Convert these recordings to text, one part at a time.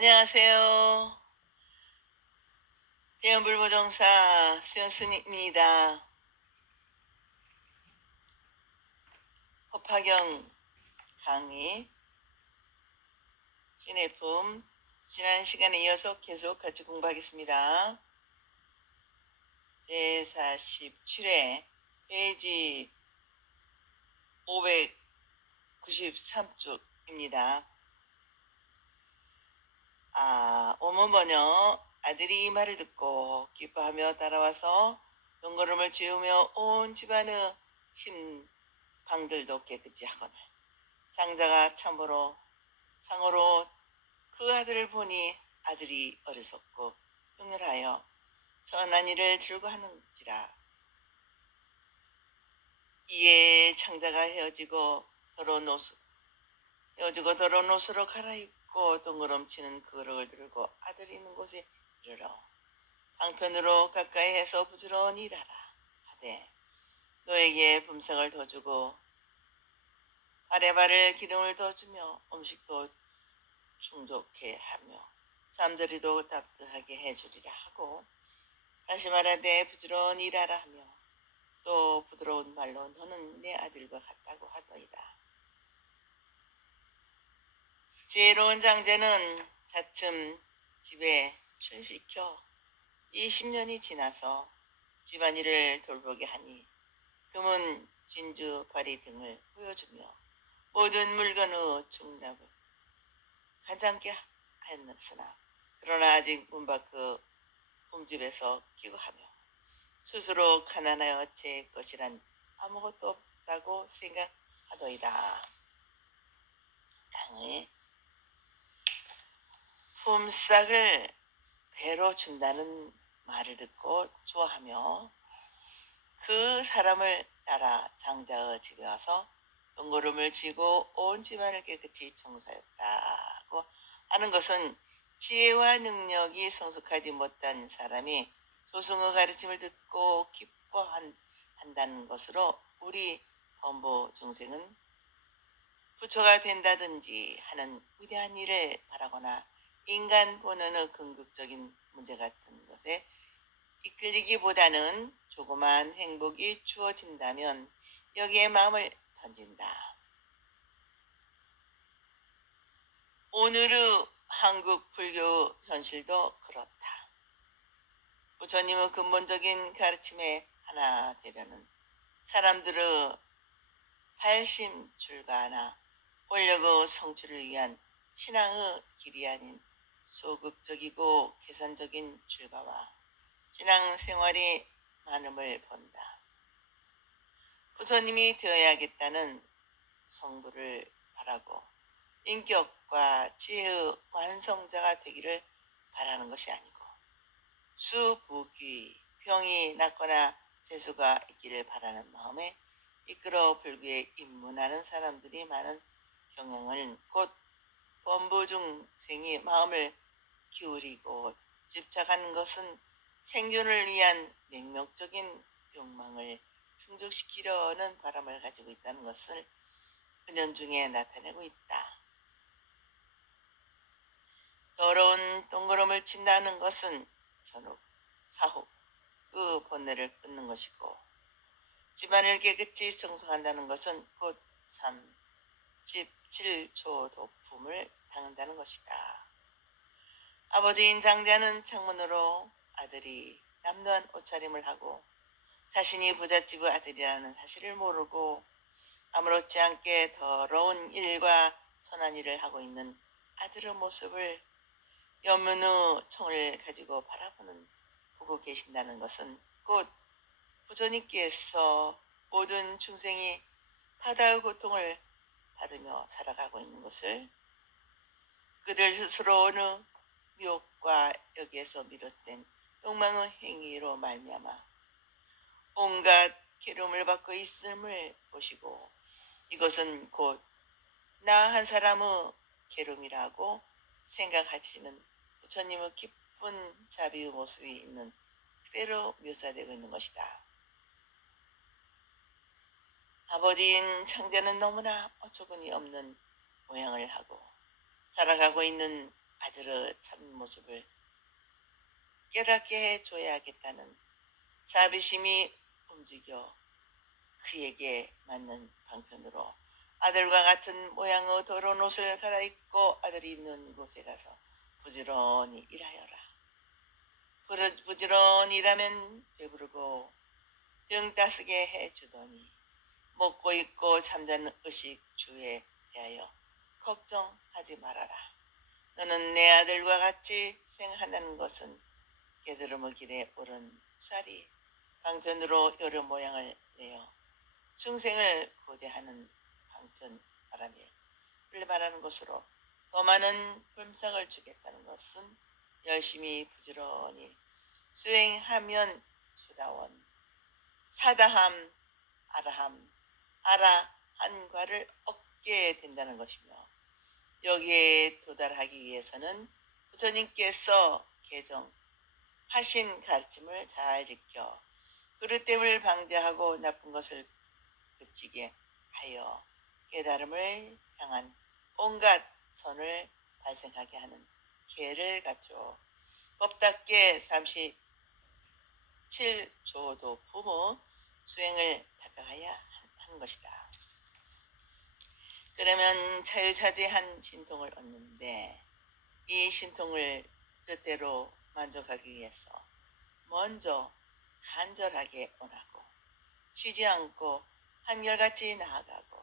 안녕하세요. 대연불보정사 수연스님입니다. 법화경 강의 신해품 지난 시간에 이어서 계속 같이 공부하겠습니다. 제47회 페이지 593쪽입니다. 원문 번역. 아들이 이 말을 듣고 기뻐하며 따라와서 don걸음을 지으며 온 집안의 힘 방들도 깨끗이 하거늘 장자가 창으로 그 아들을 보니 아들이 어리석고 용렬하여 선한 일을 즐거워하는지라. 이에 장자가 헤어지고 더러운 옷으로 갈아입고 동그럼치는 그릇을 들고 아들이 있는 곳에 이르러 방편으로 가까이 해서 부지런히 일하라 하되, 너에게 품삯을 더 주고 발에 바를 기름을 더 주며 음식도 충족해 하며 잠자리도 따뜻하게 해주리라 하고, 다시 말하되 부지런히 일하라 하며 또 부드러운 말로 너는 내 아들과 같다고 하더이다. 지혜로운 장자는 차츰 집에 출시켜 20년이 지나서 집안일을 돌보게 하니 금은 진주 바리 등을 보여주며 모든 물건의 중납을 가장케 하였으나, 그러나 아직 문 밖의 홈집에서 끼고 하며 스스로 가난하여 제 것이란 아무것도 없다고 생각하더이다. 땅의 품삯을 배로 준다는 말을 듣고 좋아하며 그 사람을 따라 장자의 집에 와서 don걸음을 지고 온 집안을 깨끗이 청소하였다고 하는 것은 지혜와 능력이 성숙하지 못한 사람이 조승의 가르침을 듣고 기뻐한다는 것으로, 우리 범보 중생은 부처가 된다든지 하는 위대한 일을 바라거나 인간 본연의 궁극적인 문제 같은 것에 이끌리기보다는 조그만 행복이 주어진다면 여기에 마음을 던진다. 오늘의 한국 불교 현실도 그렇다. 부처님의 근본적인 가르침에 하나 되려는 사람들의 발심출가나 권력의 성취를 위한 신앙의 길이 아닌 소극적이고 계산적인 출가와 신앙생활이 많음을 본다. 부처님이 되어야겠다는 성부를 바라고 인격과 지혜의 완성자가 되기를 바라는 것이 아니고, 수부귀 병이 낫거나 재수가 있기를 바라는 마음에 이끌어 불교에 입문하는 사람들이 많은 경향은, 곧 범부중생이 마음을 기울이고 집착하는 것은 생존을 위한 맹목적인 욕망을 충족시키려는 바람을 가지고 있다는 것을 은연중에 나타내고 있다. 더러운 동그럼을 친다는 것은 견욱, 사후, 그 본내를 끊는 것이고, 집안을 깨끗이 청소한다는 것은 곧 37초 도품을 당한다는 것이다. 아버지인 장자는 창문으로 아들이 남도한 옷차림을 하고 자신이 부잣집의 아들이라는 사실을 모르고 아무렇지 않게 더러운 일과 선한 일을 하고 있는 아들의 모습을 여문의 총을 가지고 보고 계신다는 것은, 곧 부처님께서 모든 중생이 바다의 고통을 받으며 살아가고 있는 것을 그들 스스로는 미혹과 여기에서 비롯된 욕망의 행위로 말미암아 온갖 괴로움을 받고 있음을 보시고, 이것은 곧 나 한 사람의 괴로움이라고 생각하시는 부처님의 기쁜 자비의 모습이 있는 그대로 묘사되고 있는 것이다. 아버지인 창자는 너무나 어처구니 없는 모양을 하고 살아가고 있는 아들의 참모습을 깨닫게 해줘야겠다는 자비심이 움직여 그에게 맞는 방편으로 아들과 같은 모양의 더러운 옷을 갈아입고 아들이 있는 곳에 가서 부지런히 일하여라. 부지런히 일하면 배부르고 등 따스게 해주더니 먹고 입고 잠자는 의식 주에 대하여 걱정하지 말아라. 너는 내 아들과 같이 생각한다는 것은 게으름의 길에 오른 쌀이 방편으로 여러 모양을 내어 중생을 고제하는 방편 바람을 말하는 것으로 더 많은 품삯을 주겠다는 것은 열심히 부지런히 수행하면 수다원 사다함 아라함 아라한과를 얻게 된다는 것이며 여기에 도달하기 위해서는 부처님께서 개정하신 가르침을 잘 지켜 그릇됨을 방지하고 나쁜 것을 그치게 하여 깨달음을 향한 온갖 선을 발생하게 하는 기회를 갖죠. 법답게 37조도 부모 수행을 닦아야 하는 것이다. 그러면 자유자재한 신통을 얻는데 이 신통을 뜻대로 만족하기 위해서 먼저 간절하게 원하고 쉬지 않고 한결같이 나아가고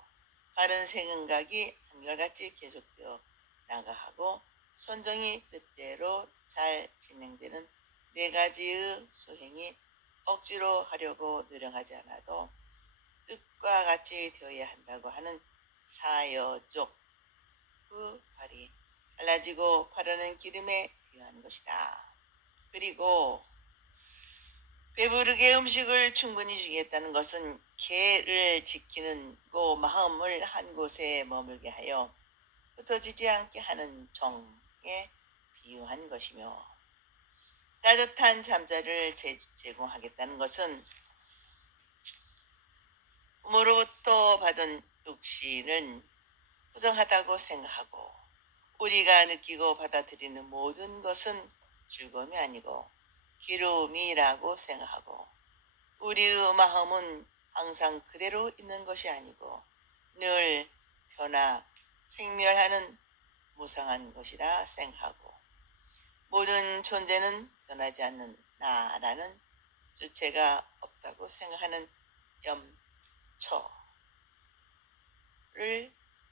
바른 생각이 한결같이 계속되어 나가고 손정이 뜻대로 잘 진행되는 네 가지의 수행이 억지로 하려고 노력하지 않아도 뜻과 같이 되어야 한다고 하는 사여족 그 발이 갈라지고 바르는 기름에 비유한 것이다. 그리고 배부르게 음식을 충분히 주겠다는 것은 개를 지키는 고 마음을 한 곳에 머물게 하여 흩어지지 않게 하는 정에 비유한 것이며 따뜻한 잠자를 제공하겠다는 것은 부모로부터 받은 육신은 부정하다고 생각하고 우리가 느끼고 받아들이는 모든 것은 즐거움이 아니고 기름이라고 생각하고 우리의 마음은 항상 그대로 있는 것이 아니고 늘 변화, 생멸하는 무상한 것이라 생각하고 모든 존재는 변하지 않는 나라는 주체가 없다고 생각하는 염초를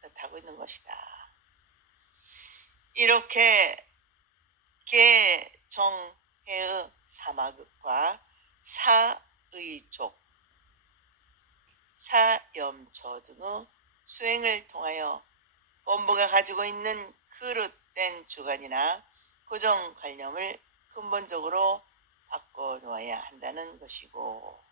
뜻하고 있는 것이다. 이렇게 개정해의 사마극과 사의족, 사염초 등의 수행을 통하여 본부가 가지고 있는 그릇된 주관이나 고정관념을 근본적으로 바꿔놓아야 한다는 것이고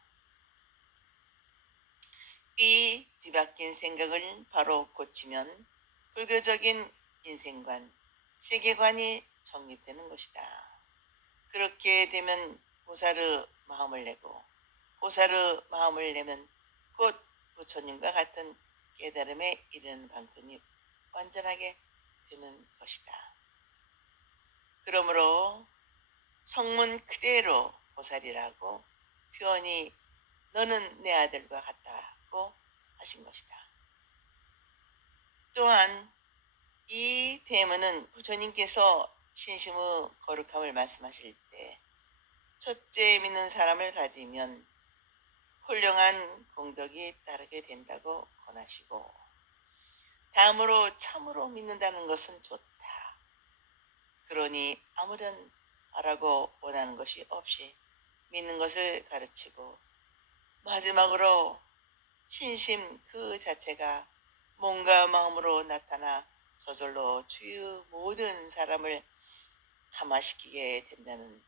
이 뒤바뀐 생각을 바로 고치면 불교적인 인생관, 세계관이 정립되는 것이다. 그렇게 되면 보살의 마음을 내고 보살의 마음을 내면 곧 부처님과 같은 깨달음에 이르는 방편이 완전하게 되는 것이다. 그러므로 성문 그대로 보살이라고 표현이 너는 내 아들과 같다고 하신 것이다. 또한 이 대문은 부처님께서 신심의 거룩함을 말씀하실 때 첫째 믿는 사람을 가지면 훌륭한 공덕이 따르게 된다고 권하시고 다음으로 참으로 믿는다는 것은 좋다. 그러니 아무런 하라고 원하는 것이 없이 믿는 것을 가르치고 마지막으로 신심 그 자체가 몸과 마음으로 나타나 저절로 주의 모든 사람을 감화시키게 된다는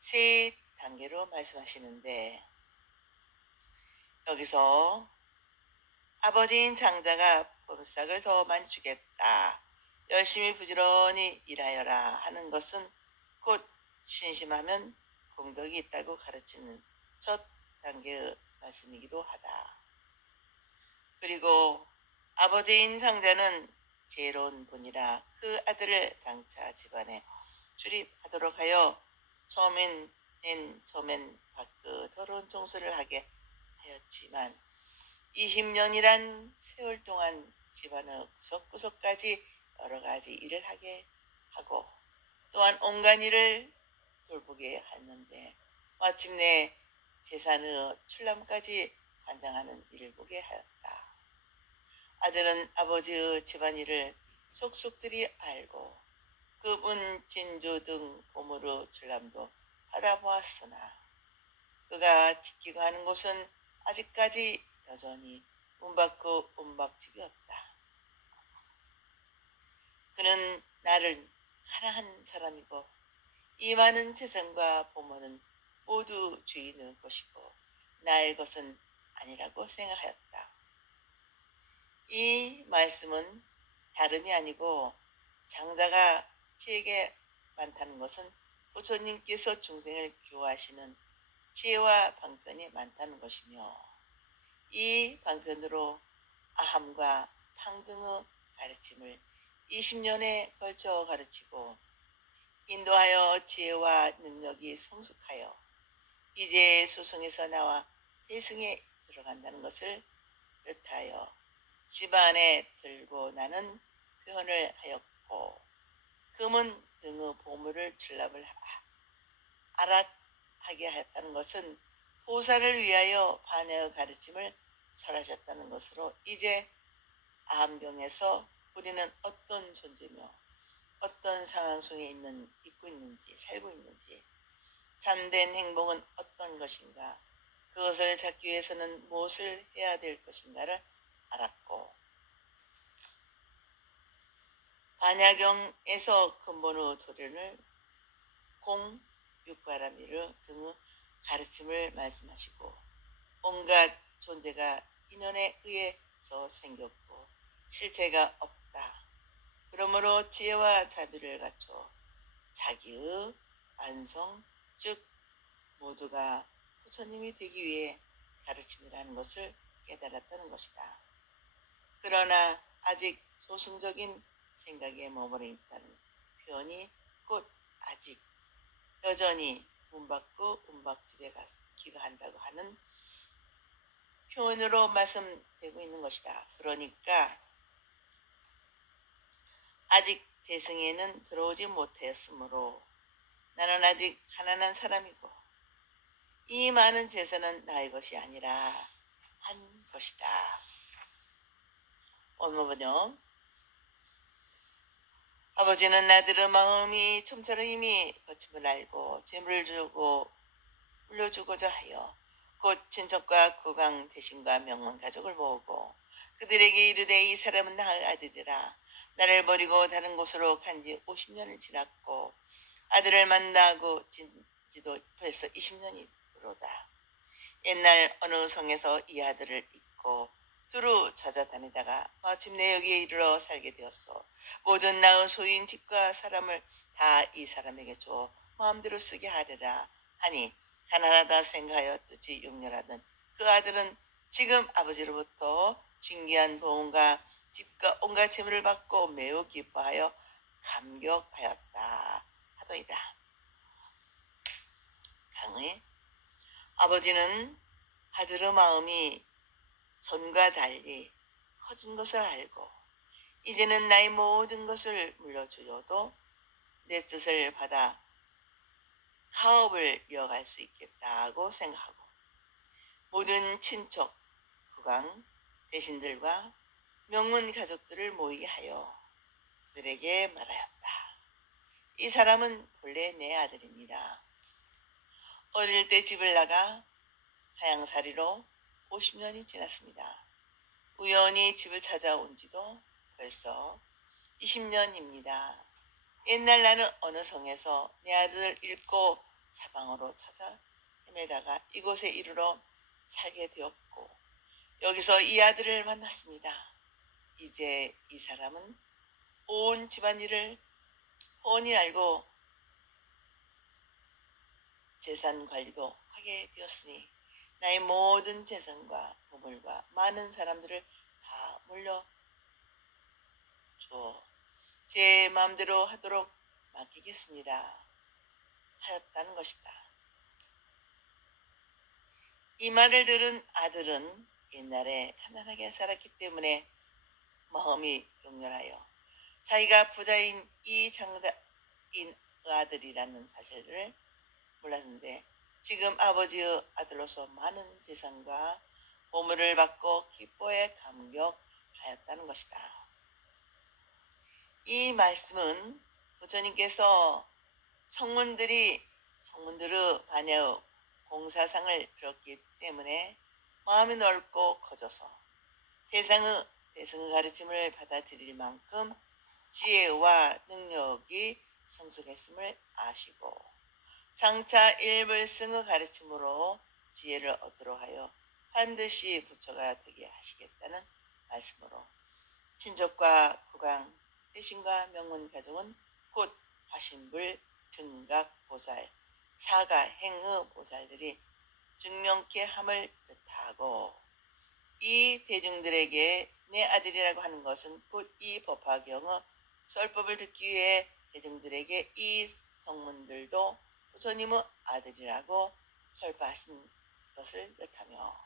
세 단계로 말씀하시는데 여기서 아버지인 장자가 범삭을 더 많이 주겠다. 열심히 부지런히 일하여라 하는 것은 곧 신심하면 공덕이 있다고 가르치는 첫 단계의 말씀이기도 하다. 그리고 아버지인 장자는 지혜로운 분이라 그 아들을 장차 집안에 출입하도록 하여 처음엔 그 더러운 종소를 하게 하였지만 20년이란 세월 동안 집안의 구석구석까지 여러 가지 일을 하게 하고 또한 온갖 일을 돌보게 하였는데 마침내 재산의 출람까지 관장하는 일을 보게 하였다. 아들은 아버지의 집안일을 속속들이 알고 그분 진주 등 보물의 출람도 받아보았으나 그가 지키고 하는 곳은 아직까지 여전히 문 밖의 은박집이었다. 그는 나를 가난한 사람이고 이 많은 재산과 보물은 모두 주인의 것이고 나의 것은 아니라고 생각하였다. 이 말씀은 다름이 아니고 장자가 지혜가 많다는 것은 부처님께서 중생을 교화하시는 지혜와 방편이 많다는 것이며 이 방편으로 아함과 팡등의 가르침을 20년에 걸쳐 가르치고 인도하여 지혜와 능력이 성숙하여 이제 수성에서 나와 대승에 들어간다는 것을 뜻하여 집안에 들고 나는 표현을 하였고 금은 등의 보물을 출납을 하게 하였다는 것은 보살을 위하여 반야의 가르침을 설하셨다는 것으로 이제 아함경에서 우리는 어떤 존재며 어떤 상황 속에 있고 있는지 살고 있는지 참된 행복은 어떤 것인가 그것을 찾기 위해서는 무엇을 해야 될 것인가를 알았고 반야경에서 근본의 도련을 공, 육바라미르 등의 가르침을 말씀하시고 온갖 존재가 인연에 의해서 생겼고 실체가 없다. 그러므로 지혜와 자비를 갖춰 자기의 완성 즉 모두가 부처님이 되기 위해 가르침이라는 것을 깨달았다는 것이다. 그러나 아직 소승적인 생각에 머무르 있다는 표현이 곧 아직 여전히 문 밖의 은박집에 기거한다고 하는 표현으로 말씀되고 있는 것이다. 그러니까 아직 대승에는 들어오지 못하였으므로 나는 아직 가난한 사람이고 이 많은 재산은 나의 것이 아니라 한 것이다. 원문은요. 아버지는 나들의 마음이 좀처럼 이미 거침을 알고 재물을 주고 물려주고자 하여 곧 친척과 구강 대신과 명문 가족을 모으고 그들에게 이르되 이 사람은 나의 아들이라 나를 버리고 다른 곳으로 간 지 50년을 지났고 아들을 만나고 지도 벌써 20년이 되로다. 옛날 어느 성에서 이 아들을 잊고 두루 찾아다니다가 마침내 여기에 이르러 살게 되었어. 모든 나의 소유인 집과 사람을 다 이 사람에게 줘 마음대로 쓰게 하리라 하니 가난하다 생각하여 뜻이 용렬하던 그 아들은 지금 아버지로부터 진귀한 보험과 집과 온갖 재물을 받고 매우 기뻐하여 감격하였다 하더이다. 강의 아버지는 아들의 마음이 전과 달리 커진 것을 알고 이제는 나의 모든 것을 물려주어도 내 뜻을 받아 사업을 이어갈 수 있겠다고 생각하고 모든 친척, 국왕, 대신들과 명문 가족들을 모이게 하여 그들에게 말하였다. 이 사람은 본래 내 아들입니다. 어릴 때 집을 나가 하양살이로 50년이 지났습니다. 우연히 집을 찾아온 지도 벌써 20년입니다. 옛날 나는 어느 성에서 내 아들을 잃고 사방으로 찾아 헤매다가 이곳에 이르러 살게 되었고 여기서 이 아들을 만났습니다. 이제 이 사람은 온 집안일을 훤히 알고 재산 관리도 하게 되었으니 나의 모든 재산과 보물과 많은 사람들을 다 물려주었으니 주어 제 마음대로 하도록 맡기겠습니다 하였다는 것이다. 이 말을 들은 아들은 옛날에 가난하게 살았기 때문에 마음이 용렬하여 자기가 부자인 이 장자인 아들이라는 사실을 몰랐는데 지금 아버지의 아들로서 많은 재산과 보물을 받고 기뻐해 감격하였다는 것이다. 이 말씀은 부처님께서 성문들의 반야의 공사상을 들었기 때문에 마음이 넓고 커져서 대승의 가르침을 받아들일 만큼 지혜와 능력이 성숙했음을 아시고 장차 일불승의 가르침으로 지혜를 얻도록 하여 반드시 부처가 되게 하시겠다는 말씀으로 친족과 구강, 대신과 명문 가정은 곧 화신불, 등각 보살, 사가 행의 보살들이 증명케 함을 뜻하고 이 대중들에게 내 아들이라고 하는 것은 곧 이 법화경의 설법을 듣기 위해 대중들에게 이 성문들도 부처님의 아들이라고 설파하신 것을 뜻하며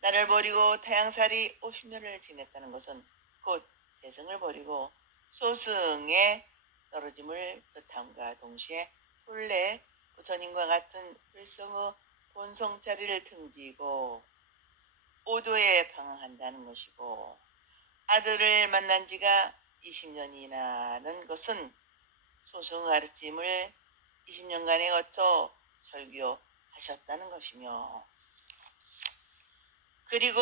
나를 버리고 타양살이 50년을 지냈다는 것은 곧 대승을 버리고 소승에 떨어짐을 뜻함과 동시에 본래 부처님과 같은 불성의 본성 자리를 등지고 오도에 방황한다는 것이고 아들을 만난 지가 20년이라는 것은 소승 가르침을 20년간에 거쳐 설교하셨다는 것이며 그리고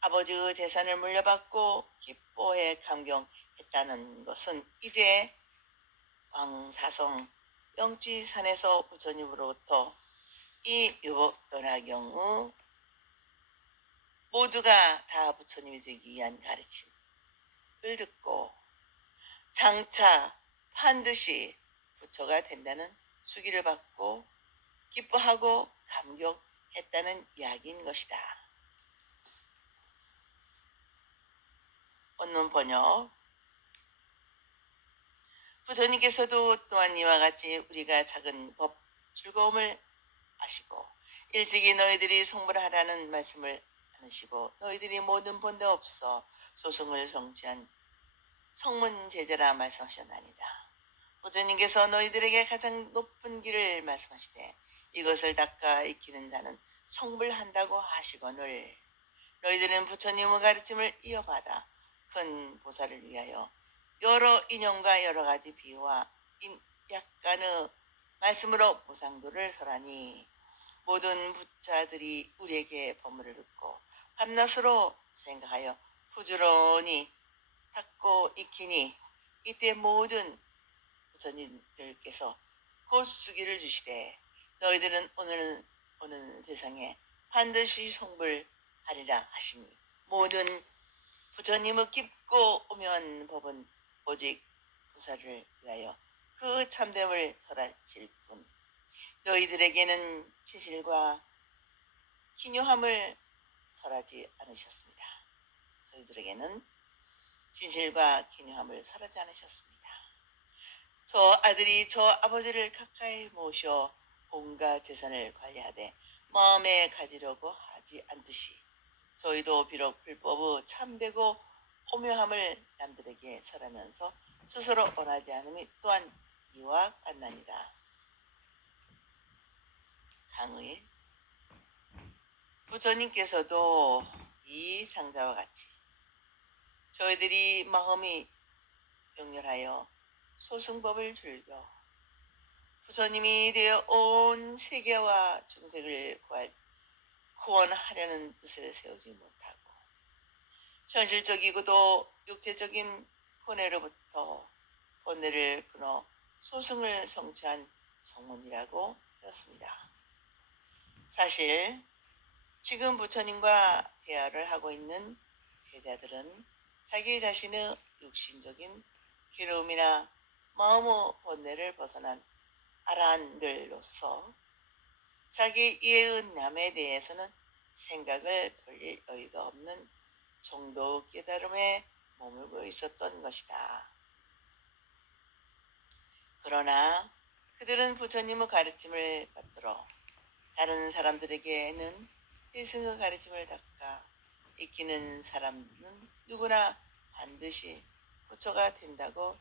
아버지의 재산을 물려받고 기뻐해 감경했다는 것은 이제 왕사성 영지산에서 부처님으로부터 이 요나경의 모두가 다 부처님이 되기 위한 가르침을 듣고 장차 반드시 부처가 된다는 수기를 받고 기뻐하고 감격했다는 이야기인 것이다. 원문 번역 부처님께서도 또한 이와 같이 우리가 작은 법 즐거움을 아시고 일찍이 너희들이 성불하라는 말씀을 하시고 너희들이 모든 본데 없어 소승을 성취한 성문 제자라 말씀하셨나이다. 부처님께서 너희들에게 가장 높은 길을 말씀하시되 이것을 닦아 익히는 자는 성불한다고 하시거늘 너희들은 부처님의 가르침을 이어받아 큰 보살을 위하여 여러 인연과 여러 가지 비유와 약간의 말씀으로 무상도를 설하니 모든 부자들이 우리에게 법문을 듣고 밤낮으로 생각하여 부지런히 닦고 익히니 이때 모든 부처님들께서 곧 수기를 주시되 너희들은 오는 세상에 반드시 성불하리라 하시니 모든 부처님의 깊고 오묘한 법은 오직 보살을 위하여 그 참됨을 설하실 뿐 너희들에게는 진실과 기묘함을 설하지 않으셨습니다. 저희들에게는 진실과 기묘함을 설하지 않으셨습니다. 저 아들이 저 아버지를 가까이 모셔 온갖 재산을 관리하되 마음에 가지려고 하지 않듯이 저희도 비록 불법의 참되고 오묘함을 남들에게 설하면서 스스로 원하지 않음이 또한 이와 같나니다. 강의 부처님께서도 이 상자와 같이 저희들이 마음이 용렬하여 소승법을 즐겨 부처님이 되어 온 세계와 중생을 구원하려는 뜻을 세우지 못하고 현실적이고도 육체적인 고뇌로부터 본뇌를 끊어 소승을 성취한 성문이라고 하였습니다. 사실 지금 부처님과 대화를 하고 있는 제자들은 자기 자신의 육신적인 괴로움이나 마음의 본뇌를 벗어난 아라한들로서 자기 이해의 남에 대해서는 생각을 돌릴 여유가 없는 정도 깨달음에 머물고 있었던 것이다. 그러나 그들은 부처님의 가르침을 받들어 다른 사람들에게는 스승의 가르침을 닦아 익히는 사람은 누구나 반드시 부처가 된다고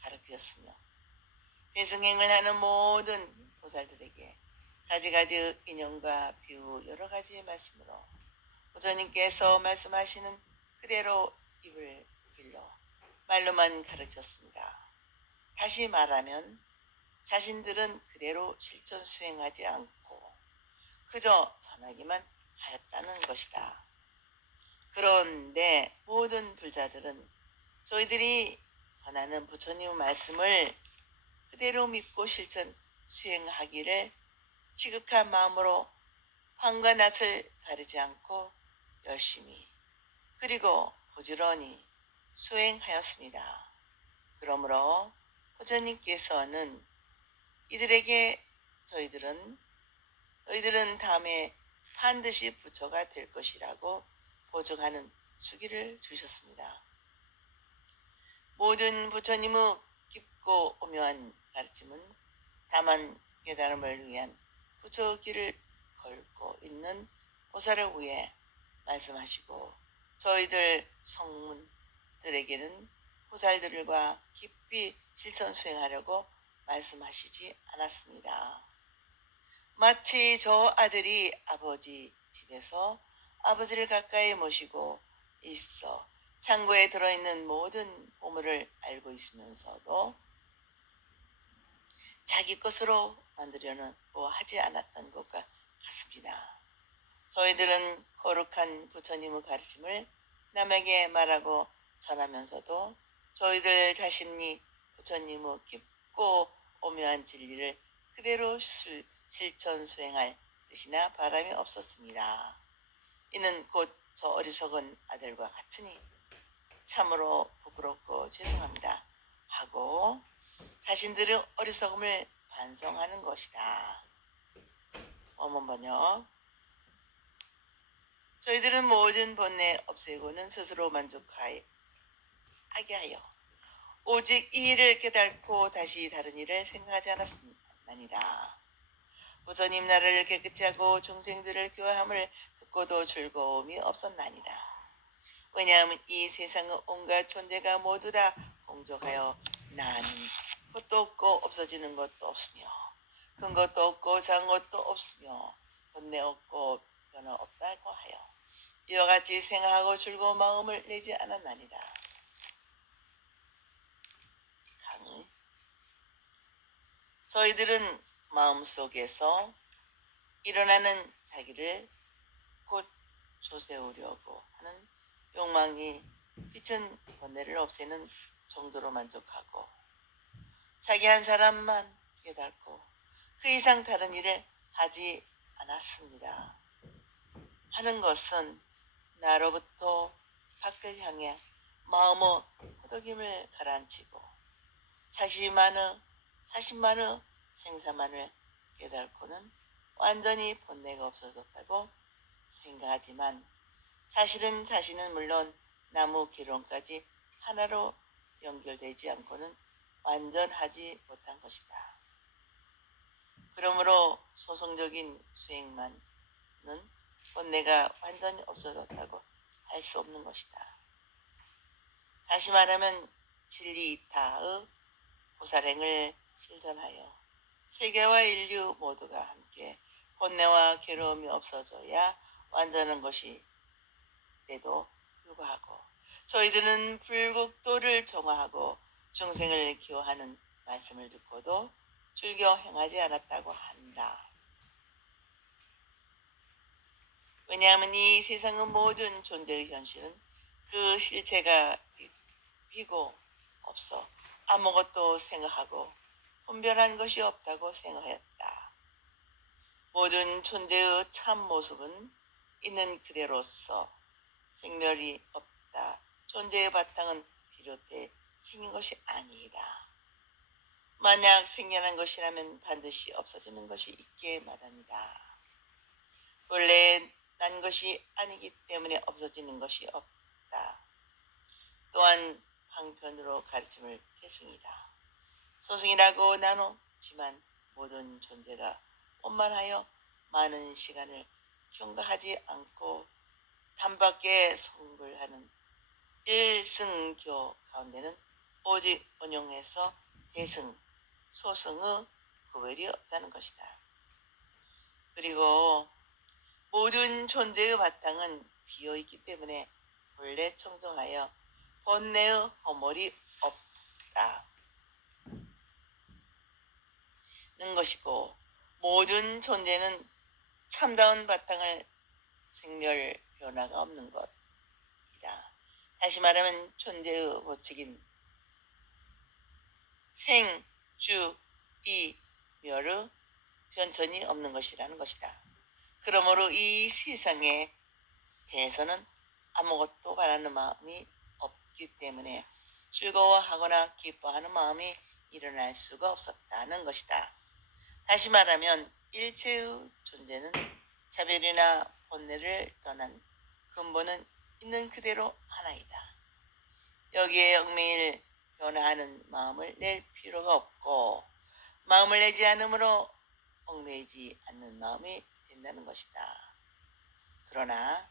가르쳤으며 대승행을 하는 모든 보살들에게 가지가지 인연과 비유 여러 가지 말씀으로 부처님께서 말씀하시는 그대로 입을 빌려 말로만 가르쳤습니다. 다시 말하면 자신들은 그대로 실천 수행하지 않고 그저 전하기만 하였다는 것이다. 그런데 모든 불자들은 저희들이 전하는 부처님의 말씀을 그대로 믿고 실천 수행하기를 지극한 마음으로 황과 낯을 가리지 않고 열심히 그리고 부지런히 수행하였습니다. 그러므로 부처님께서는 이들에게 너희들은 다음에 반드시 부처가 될 것이라고 보증하는 수기를 주셨습니다. 모든 부처님의 깊고 오묘한 가르침은 다만 깨달음을 위한 부처의 길을 걸고 있는 보살을 위해 말씀하시고 저희들 성문들에게는 보살들과 깊이 실천 수행하려고 말씀하시지 않았습니다. 마치 저 아들이 아버지 집에서 아버지를 가까이 모시고 있어 창고에 들어있는 모든 보물을 알고 있으면서도 자기 것으로 만들려고 하지 않았던 것과 같습니다. 저희들은 거룩한 부처님의 가르침을 남에게 말하고 전하면서도 저희들 자신이 부처님의 깊고 오묘한 진리를 그대로 실천 수행할 뜻이나 바람이 없었습니다. 이는 곧 저 어리석은 아들과 같으니 참으로 부끄럽고 죄송합니다 하고 자신들의 어리석음을 반성하는 것이다. 원문번역. 저희들은 모든 번뇌 없애고는 스스로 만족하게 하여 오직 이 일을 깨닫고 다시 다른 일을 생각하지 않았습니다. 부처님 나라를 깨끗이 하고 중생들을 교화함을 듣고도 즐거움이 없었나니다. 왜냐하면 이 세상의 온갖 존재가 모두 다 공적하여 나는 것도 없고 없어지는 것도 없으며 큰 것도 없고 작은 것도 없으며 번뇌 없고 변화 없다고 하여 이와 같이 생각하고 즐거운 마음을 내지 않았나니다. 저희들은 마음속에서 일어나는 자기를 곧 조세우려고 하는 욕망이 빛은 번뇌를 없애는 정도로 만족하고 자기 한 사람만 깨닫고 그 이상 다른 일을 하지 않았습니다. 하는 것은 나로부터 밖을 향해 마음의 허덕임을 가라앉히고 자신만의 생사만을 깨닫고는 완전히 번뇌가 없어졌다고 생각하지만 사실은 자신은 물론 나무 기론까지 하나로 연결되지 않고는 완전하지 못한 것이다. 그러므로 소성적인 수행만은 번뇌가 완전히 없어졌다고 할 수 없는 것이다. 다시 말하면 진리이타의 보살행을 실천하여 세계와 인류 모두가 함께 번뇌와 괴로움이 없어져야 완전한 것인데도 불구하고 저희들은 불국도를 정화하고 중생을 기호하는 말씀을 듣고도 즐겨 행하지 않았다고 한다. 왜냐하면 이 세상의 모든 존재의 현실은 그 실체가 비고 없어 아무것도 생각하고 분별한 것이 없다고 생각하였다. 모든 존재의 참 모습은 있는 그대로서 생멸이 없다. 존재의 바탕은 비롯돼 생긴 것이 아니다. 만약 생겨난 것이라면 반드시 없어지는 것이 있게 마련이다. 원래 난 것이 아니기 때문에 없어지는 것이 없다. 또한 또한 방편으로 가르침을 했습니다. 소승이라고 나누지만 모든 존재가 원만하여 많은 시간을 경과하지 않고 단밖에 성불하는 일승교 가운데는 오직 원용에서 대승, 소승의 구별이 없다는 것이다. 그리고 모든 존재의 바탕은 비어있기 때문에 본래 청정하여 본래의 허물이 없다는 것이고, 모든 존재는 참다운 바탕을 생멸 변화가 없는 것이다. 다시 말하면 존재의 법칙인 생, 주, 이, 멸의 변천이 없는 것이라는 것이다. 그러므로 이 세상에 대해서는 아무것도 바라는 마음이 없기 때문에 즐거워하거나 기뻐하는 마음이 일어날 수가 없었다는 것이다. 다시 말하면 일체의 존재는 차별이나 본래를 떠난 근본은 있는 그대로 하나이다. 여기에 얽매일 변화하는 마음을 낼 필요가 없고, 마음을 내지 않으므로 얽매이지 않는 마음이 된다는 것이다. 그러나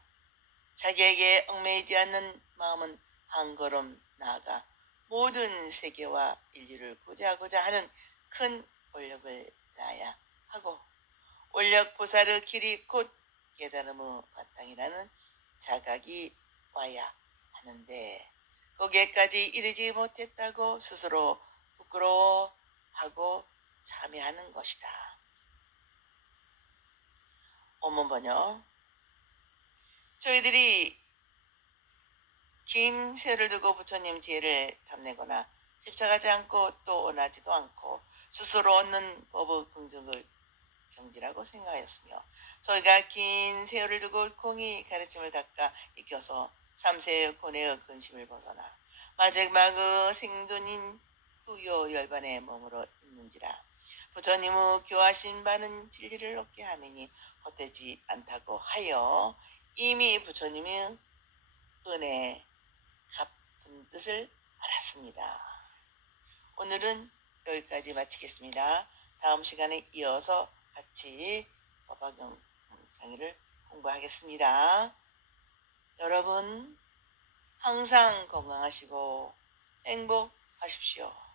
자기에게 얽매이지 않는 마음은 한 걸음 나아가 모든 세계와 인류를 구제하고자 하는 큰 원력을 다해야 하고, 원력 보살의 길이 곧 깨달음의 바탕이라는 자각이 와야 하는데, 거기에까지 이르지 못했다고 스스로 부끄러워하고 참여하는 것이다. 원문 번역. 저희들이 긴 세를 두고 부처님 지혜를 탐내거나 집착하지 않고 또 원하지도 않고 스스로 얻는 법의 긍정을 경지라고 생각하였으며, 저희가 긴 세월을 두고 공의 가르침을 닦아 익혀서 3세의 고뇌의 근심을 벗어나 마지막의 생존인 후요 열반에 머물러 있는지라. 부처님의 교하신 바는 진리를 얻게 하매니 헛되지 않다고 하여 이미 부처님의 은혜 갚은 뜻을 알았습니다. 오늘은 여기까지 마치겠습니다. 다음 시간에 이어서 같이 법화경 강의를 공부하겠습니다. 여러분 항상 건강하시고 행복하십시오.